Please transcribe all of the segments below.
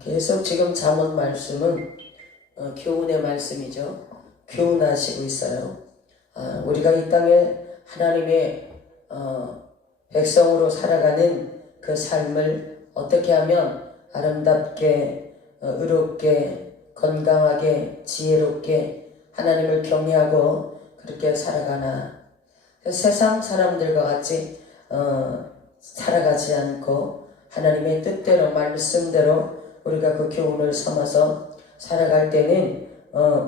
계속 지금 잠언 말씀은 교훈의 말씀이죠. 교훈하시고 있어요. 우리가 이 땅에 하나님의 백성으로 살아가는 그 삶을 어떻게 하면 아름답게, 의롭게, 건강하게, 지혜롭게 하나님을 경외하고 그렇게 살아가나. 세상 사람들과 같이 살아가지 않고 하나님의 뜻대로 말씀대로 우리가 그 교훈을 삼아서 살아갈 때는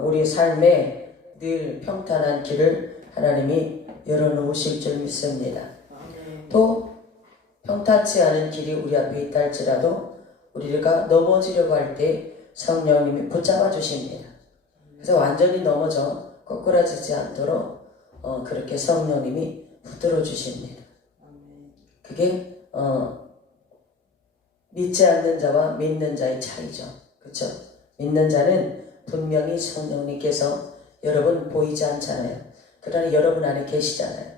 우리 삶에 늘 평탄한 길을 하나님이 열어놓으실 줄 믿습니다. 또 평탄치 않은 길이 우리 앞에 있다 할지라도 우리가 넘어지려고 할 때 성령님이 붙잡아 주십니다. 그래서 완전히 넘어져 꼬꾸라지지 않도록 그렇게 성령님이 붙들어 주십니다. 그게 믿지 않는 자와 믿는 자의 차이죠. 그렇죠? 믿는 자는 분명히 성령님께서 여러분 보이지 않잖아요. 그러나 여러분 안에 계시잖아요.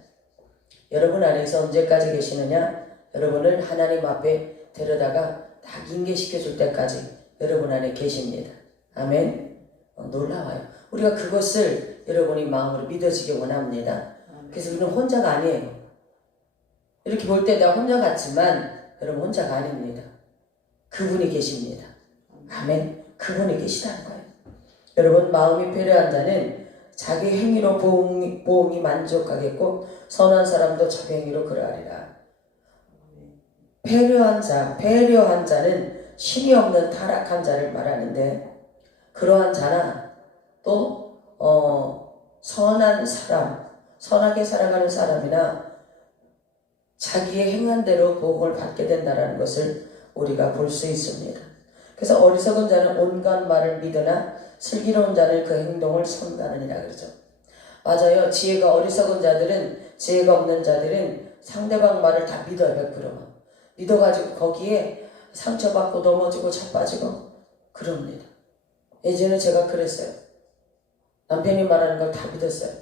여러분 안에서 언제까지 계시느냐? 여러분을 하나님 앞에 데려다가 딱 인계시켜 줄 때까지 여러분 안에 계십니다. 아멘. 놀라워요. 우리가 그것을 여러분이 마음으로 믿어지기 원합니다. 그래서 우리는 혼자가 아니에요. 이렇게 볼 때 내가 혼자 같지만 여러분 혼자가 아닙니다. 그분이 계십니다. 아멘. 그분이 계시다는 거예요. 여러분 마음이 배려한 자는 자기 행위로 보응이 만족하겠고 선한 사람도 자기 행위로 그러하리라. 배려한 자는 신이 없는 타락한 자를 말하는데 그러한 자나 또 선한 사람, 선하게 살아가는 사람이나 자기의 행한 대로 복을 받게 된다는 것을 우리가 볼 수 있습니다. 그래서 어리석은 자는 온갖 말을 믿으나 슬기로운 자는 그 행동을 삼가느니라 그러죠. 맞아요. 지혜가 어리석은 자들은, 지혜가 없는 자들은 상대방 말을 다 믿어요. 100%. 믿어가지고 거기에 상처받고 넘어지고 자빠지고 그럽니다. 예전에 제가 그랬어요. 남편이 말하는 걸 다 믿었어요.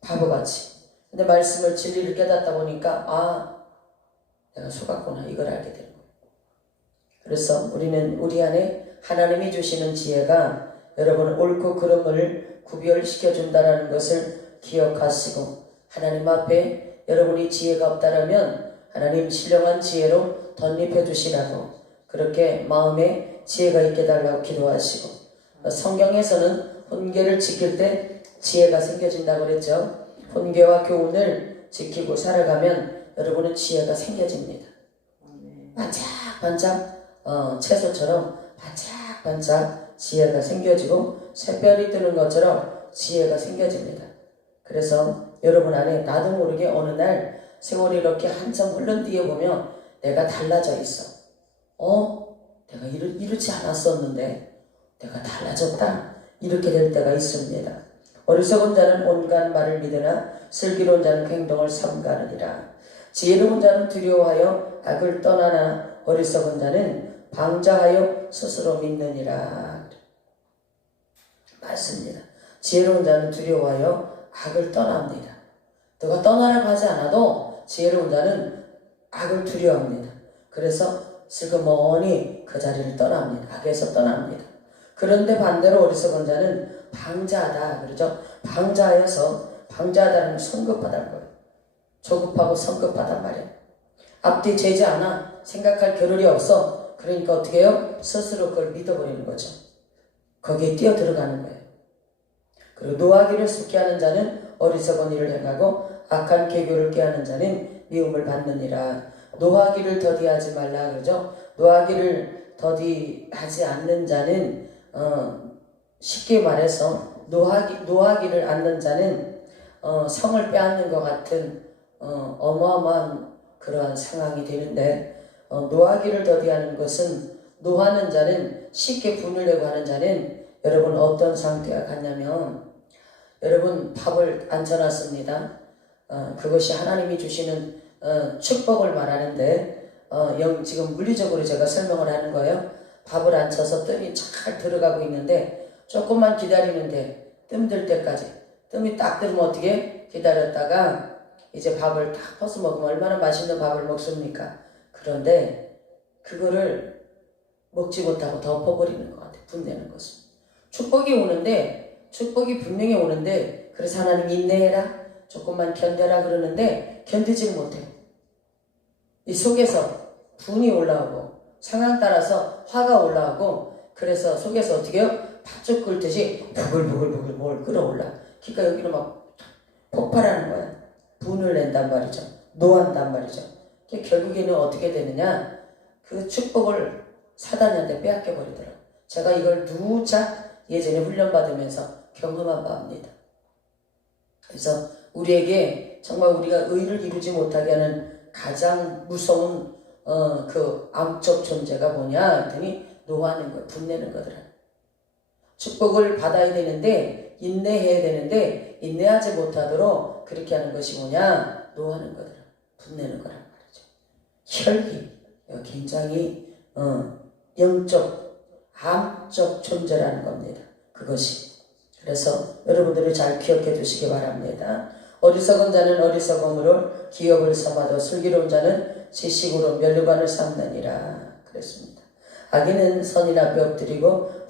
바보같이. 근데 말씀을 진리를 깨닫다 보니까 내가 속았구나 이걸 알게 되는 거예요. 그래서 우리는 우리 안에 하나님이 주시는 지혜가 여러분 옳고 그름을 구별시켜 준다는 것을 기억하시고 하나님 앞에 여러분이 지혜가 없다라면 하나님 신령한 지혜로 덧입혀 주시라고 그렇게 마음에 지혜가 있게 달라고 기도하시고 성경에서는 훈계를 지킬 때 지혜가 생겨진다고 그랬죠. 훈계와 교훈을 지키고 살아가면 여러분은 지혜가 생겨집니다. 반짝반짝 채소처럼 반짝반짝 지혜가 생겨지고 샛별이 뜨는 것처럼 지혜가 생겨집니다. 그래서 여러분 안에 나도 모르게 어느 날 세월이 이렇게 한참 흐른 뒤에 보면 내가 달라져 있어. 내가 이렇지 않았었는데 내가 달라졌다. 이렇게 될 때가 있습니다. 어리석은 자는 온갖 말을 믿으나 슬기로운 자는 행동을 삼가느니라. 지혜로운 자는 두려워하여 악을 떠나나 어리석은 자는 방자하여 스스로 믿느니라. 맞습니다. 지혜로운 자는 두려워하여 악을 떠납니다. 누가 떠나라고 하지 않아도 지혜로운 자는 악을 두려워합니다. 그래서 슬그머니 그 자리를 떠납니다. 악에서 떠납니다. 그런데 반대로 어리석은 자는 방자하다 그러죠. 방자하다는 성급하다는 거예요. 조급하고 성급하단 말이에요. 앞뒤 재지 않아. 생각할 겨를이 없어. 그러니까 어떻게 해요? 스스로 그걸 믿어버리는 거죠. 거기에 뛰어 들어가는 거예요. 그리고 노하기를 속게 하는 자는 어리석은 일을 행하고 악한 계교를 꾀하는 자는 미움을 받느니라. 노하기를 더디하지 말라 그러죠. 노하기를 더디하지 않는 자는 쉽게 말해서 노하기를 않는 자는 성을 빼앗는 것 같은 어마어마한 그러한 상황이 되는데 노하기를 더디하는 것은 노하는 자는 쉽게 분을 내고 하는 자는 여러분 어떤 상태가 같냐면 여러분 밥을 앉혀놨습니다. 그것이 하나님이 주시는 축복을 말하는데 지금 물리적으로 제가 설명을 하는 거예요. 밥을 앉혀서 뜸이 잘 들어가고 있는데 조금만 기다리는데 뜸 들 때까지 뜸이 딱 들면 어떻게 기다렸다가 이제 밥을 딱 퍼서 먹으면 얼마나 맛있는 밥을 먹습니까? 그런데 그거를 먹지 못하고 덮어버리는 것 같아요. 분내는 것은. 축복이 오는데, 축복이 분명히 오는데, 그래서 하나님 인내해라, 조금만 견뎌라 그러는데 견디질 못해요. 이 속에서 분이 올라오고 상황 따라서 화가 올라오고, 그래서 속에서 어떻게 해요? 팥죽 끓듯이 부글부글부글 뭘 끓어올라. 그러니까 여기는 막 폭발하는 거야. 분을 낸단 말이죠. 노한단 말이죠. 결국에는 어떻게 되느냐, 그 축복을 사단한테 빼앗겨 버리더라고요. 제가 이걸 누차 예전에 훈련받으면서 경험한 바입니다. 그래서 우리에게 정말 우리가 의를 이루지 못하게 하는 가장 무서운 그 암적 존재가 뭐냐 했더니 노하는 거, 분내는 거더라. 축복을 받아야 되는데, 인내해야 되는데 인내하지 못하도록 그렇게 하는 것이 뭐냐, 노하는 거더라. 분내는 거란 말이죠. 혈기, 굉장히 영적, 암적 존재라는 겁니다. 그것이. 그래서 여러분들이 잘 기억해 두시기 바랍니다. 어리석은 자는 어리석음으로 기업을 삼아도 슬기로운 자는 지식으로 면류관을 삼느니라 그랬습니다. 악인은 선인 앞에 엎드리고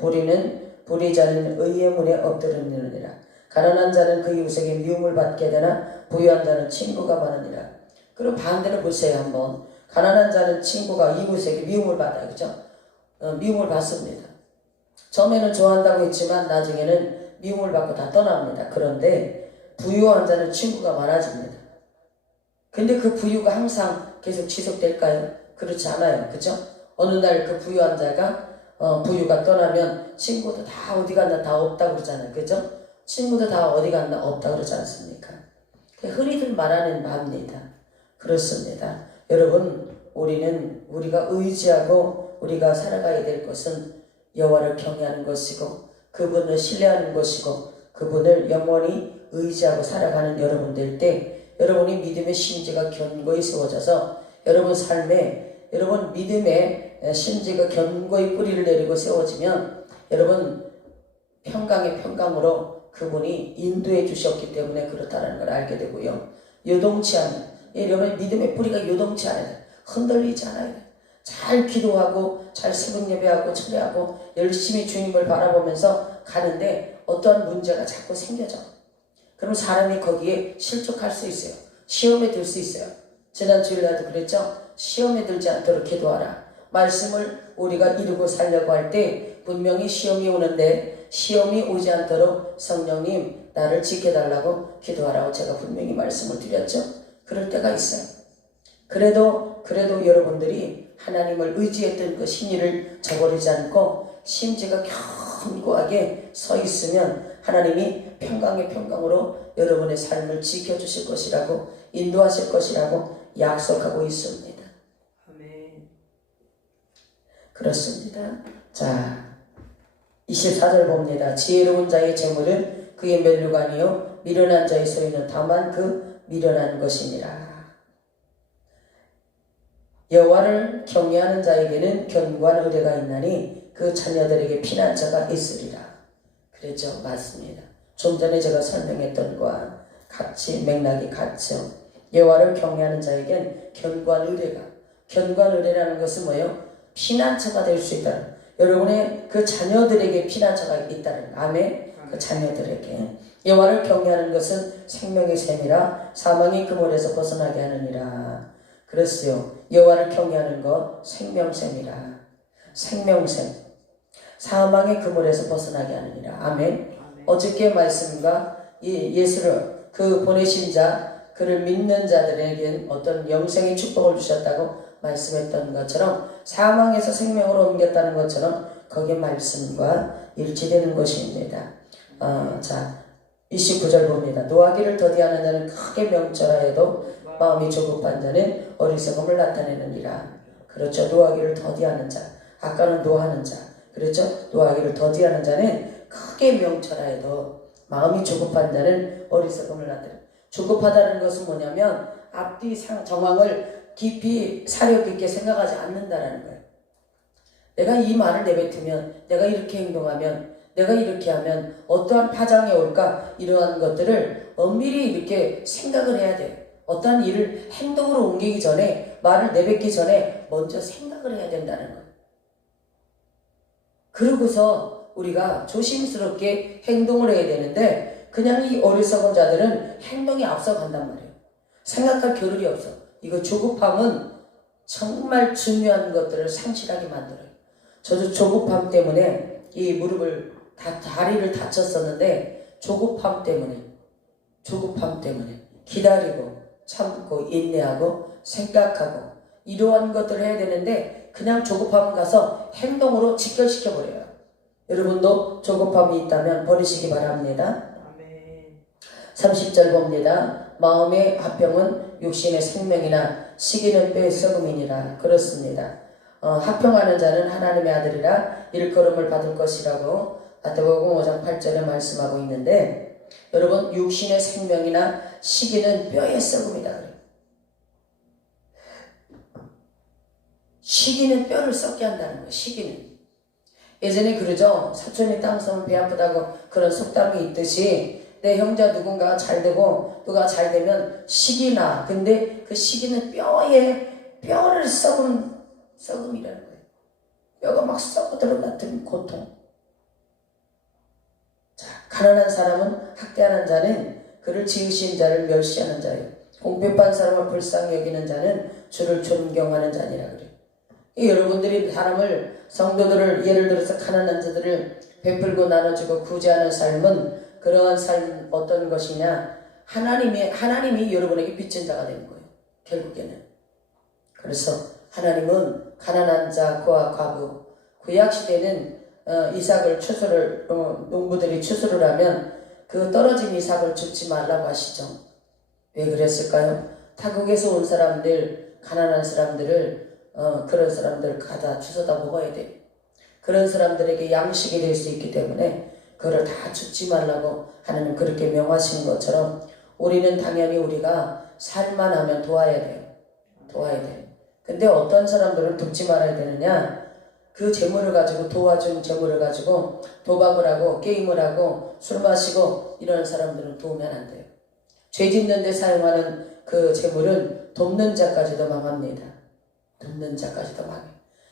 불의자는 의의 문에 엎드리느니라. 가난한 자는 그 이웃에게 미움을 받게 되나 부유한 자는 친구가 많으니라. 그리고 반대로 보세요. 한번. 가난한 자는 친구가 이웃에게 미움을 받아요. 그죠? 미움을 받습니다. 처음에는 좋아한다고 했지만 나중에는 미움을 받고 다 떠납니다. 그런데 부유한 자는 친구가 많아집니다. 근데 그 부유가 항상 계속 지속될까요? 그렇지 않아요. 그죠? 어느 날 그 부유한 자가 부유가 떠나면 친구도 다 어디 갔나 다 없다고 그러잖아요. 그죠? 친구도 다 어디 갔나 없다고 그러지 않습니까? 흔히들 말하는 바입니다. 그렇습니다. 여러분, 우리가 의지하고 우리가 살아가야 될 것은 여호와를 경외하는 것이고 그분을 신뢰하는 것이고 그분을 영원히 의지하고 살아가는 여러분들 때 여러분이 믿음의 심지가 견고히 세워져서 여러분 삶에 여러분 믿음의 심지가 견고히 뿌리를 내리고 세워지면 여러분 평강의 평강으로 그분이 인도해 주셨기 때문에 그렇다는 걸 알게 되고요. 요동치 않는, 여러분 믿음의 뿌리가 요동치 않아요. 흔들리지 않아요. 잘 기도하고 잘 새벽 예배하고 철회하고 열심히 주님을 바라보면서 가는데 어떠한 문제가 자꾸 생겨져. 그럼 사람이 거기에 실족할 수 있어요. 시험에 들 수 있어요. 지난 주일날도 그랬죠. 시험에 들지 않도록 기도하라. 말씀을 우리가 이루고 살려고 할 때 분명히 시험이 오는데 시험이 오지 않도록 성령님 나를 지켜달라고 기도하라고 제가 분명히 말씀을 드렸죠. 그럴 때가 있어요. 그래도 여러분들이 하나님을 의지했던 그 신의를 저버리지 않고 심지가 견고하게 서 있으면 하나님이 평강의 평강으로 여러분의 삶을 지켜주실 것이라고 인도하실 것이라고 약속하고 있습니다. 아멘. 그렇습니다. 자, 24절 봅니다. 지혜로운 자의 재물은 그의 면류관이요 미련한 자의 소유는 다만 그 미련한 것이니라. 여호와를 경외하는 자에게는 견고한 의뢰가 있나니 그 자녀들에게 피난처가 있으리라. 그랬죠? 맞습니다. 좀 전에 제가 설명했던 것과 같이 맥락이 같죠. 여호와를 경외하는 자에겐 견고한 의뢰라는 것은 뭐예요? 피난처가 될 수 있다는, 여러분의 그 자녀들에게 피난처가 있다는, 아멘. 그 자녀들에게 여호와를 경외하는 것은 생명의 샘이라 사망의 그물에서 벗어나게 하느니라. 그랬어요. 여호와를 경외하는 것 생명샘이라. 생명샘, 사망의 그물에서 벗어나게 하느니라. 아멘. 어저께 말씀과 예수를 그 보내신 자, 그를 믿는 자들에겐 어떤 영생의 축복을 주셨다고 말씀했던 것처럼 사망에서 생명으로 옮겼다는 것처럼 거기에 말씀과 일치되는 것입니다. 자, 29절 봅니다. 노하기를 더디하는 자는 크게 명철하여도 마음이 조급한 자는 어리석음을 나타내느니라. 그렇죠. 노하기를 더디하는 자. 아까는 노하는 자. 그렇죠. 노하기를 더디하는 자는 크게 명철하여도 마음이 조급한 자는 어리석음을 나타내. 조급하다는 것은 뭐냐면 앞뒤 정황을 깊이 사려 깊게 생각하지 않는다라는 거예요. 내가 이 말을 내뱉으면, 내가 이렇게 행동하면, 내가 이렇게 하면 어떠한 파장이 올까, 이러한 것들을 엄밀히 이렇게 생각을 해야 돼요. 어떠한 일을 행동으로 옮기기 전에, 말을 내뱉기 전에 먼저 생각을 해야 된다는 거예요. 그러고서 우리가 조심스럽게 행동을 해야 되는데 그냥 이 어리석은 자들은 행동이 앞서간단 말이에요. 생각할 겨를이 없어. 이거 조급함은 정말 중요한 것들을 상실하게 만들어요. 저도 조급함 때문에 이 무릎을 다리를 다쳤었는데 조급함 때문에 기다리고 참고 인내하고 생각하고 이러한 것들을 해야 되는데 그냥 조급함 가서 행동으로 직결시켜버려요. 여러분도 조급함이 있다면 버리시기 바랍니다. 30절 봅니다. 마음의 화평은 육신의 생명이나 시기는 뼈의 썩음이니라. 그렇습니다. 화평하는 자는 하나님의 아들이라 일컬음을 받을 것이라고 마태복음 5장 8절에 말씀하고 있는데, 여러분, 육신의 생명이나 시기는 뼈의 썩음이다 그래요. 시기는 뼈를 썩게 한다는 거예요. 시기는. 예전에 그러죠. 사촌이 땅 사면 배 아프다고 그런 속담이 있듯이 내 형제 누군가가 잘 되고 누가 잘 되면 시기 나. 근데 그 시기는 뼈를 썩음이라는 거예요. 뼈가 막 썩어들어 같은 고통. 자, 가난한 사람은 학대하는 자는 그를 지으신 자를 멸시하는 자예요. 공핍한 사람을 불쌍히 여기는 자는 주를 존경하는 자니라 그래요. 여러분들이 성도들을 예를 들어서 가난한 자들을 베풀고 나눠주고 구제하는 삶은 그러한 삶 어떤 것이냐? 하나님이 여러분에게 빚진 자가 되는 거예요. 결국에는. 그래서 하나님은 가난한 자, 그와 과부, 구약 시대는 이삭을 농부들이 추수를 하면 그 떨어진 이삭을 줍지 말라고 하시죠. 왜 그랬을까요? 타국에서 온 사람들, 가난한 사람들을 그런 사람들 가다 주워다 먹어야 돼. 그런 사람들에게 양식이 될 수 있기 때문에 그걸 다 줍지 말라고 하나님 그렇게 명하신 것처럼 우리는 당연히 우리가 살만 하면 도와야 돼요. 근데 어떤 사람들은 돕지 말아야 되느냐? 그 재물을 가지고 도와준 재물을 가지고 도박을 하고 게임을 하고 술 마시고 이런 사람들은 도우면 안 돼요. 죄 짓는 데 사용하는 그 재물은 돕는 자까지도 망합니다.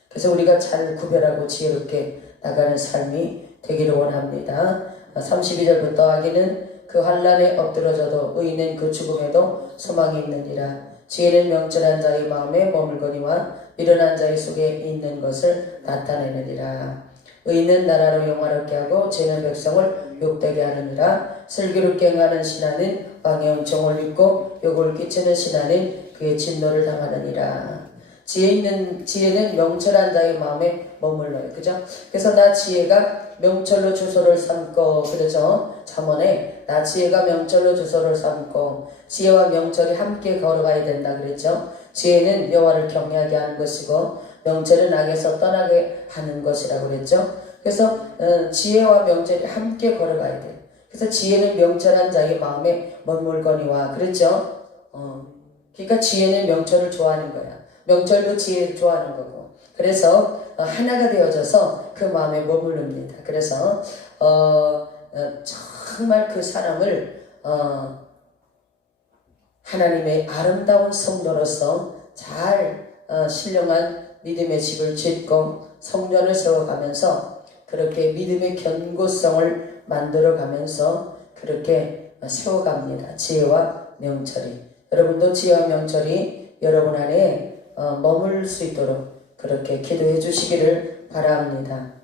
그래서 우리가 잘 구별하고 지혜롭게 나가는 삶이 되기를 원합니다. 32절부터 하기는 그 환난에 엎드러져도 의인은 그 죽음에도 소망이 있느니라. 지혜는 명철한 자의 마음에 머물거니와 미련한 자의 속에 있는 것을 나타내느니라. 의인은 나라를 영화롭게 하고 죄는 백성을 욕되게 하느니라. 슬기롭게 행하는 신하는 왕의 은총을 입고 욕을 끼치는 신하는 그의 진노를 당하느니라. 지혜는 명철한 자의 마음에 머물러요. 그죠? 그래서 나 지혜가 명철로 주소를 삼고, 그러죠? 잠언에 나 지혜가 명철로 주소를 삼고, 지혜와 명철이 함께 걸어가야 된다 그랬죠? 지혜는 여호와를 경외하게 하는 것이고 명철은 악에서 떠나게 하는 것이라고 그랬죠? 그래서 지혜와 명철이 함께 걸어가야 돼요. 그래서 지혜는 명철한 자의 마음에 머물거니와 그랬죠? 그러니까 지혜는 명철을 좋아하는 거야. 명철도 지혜를 좋아하는 거고. 그래서 하나가 되어져서 그 마음에 머무릅니다. 그래서 정말 그 사람을 하나님의 아름다운 성도로서 잘 신령한 믿음의 집을 짓고 성전을 세워가면서 그렇게 믿음의 견고성을 만들어가면서 그렇게 세워갑니다. 지혜와 명철이. 여러분도 지혜와 명철이 여러분 안에 머물 수 있도록 그렇게 기도해 주시기를 바랍니다.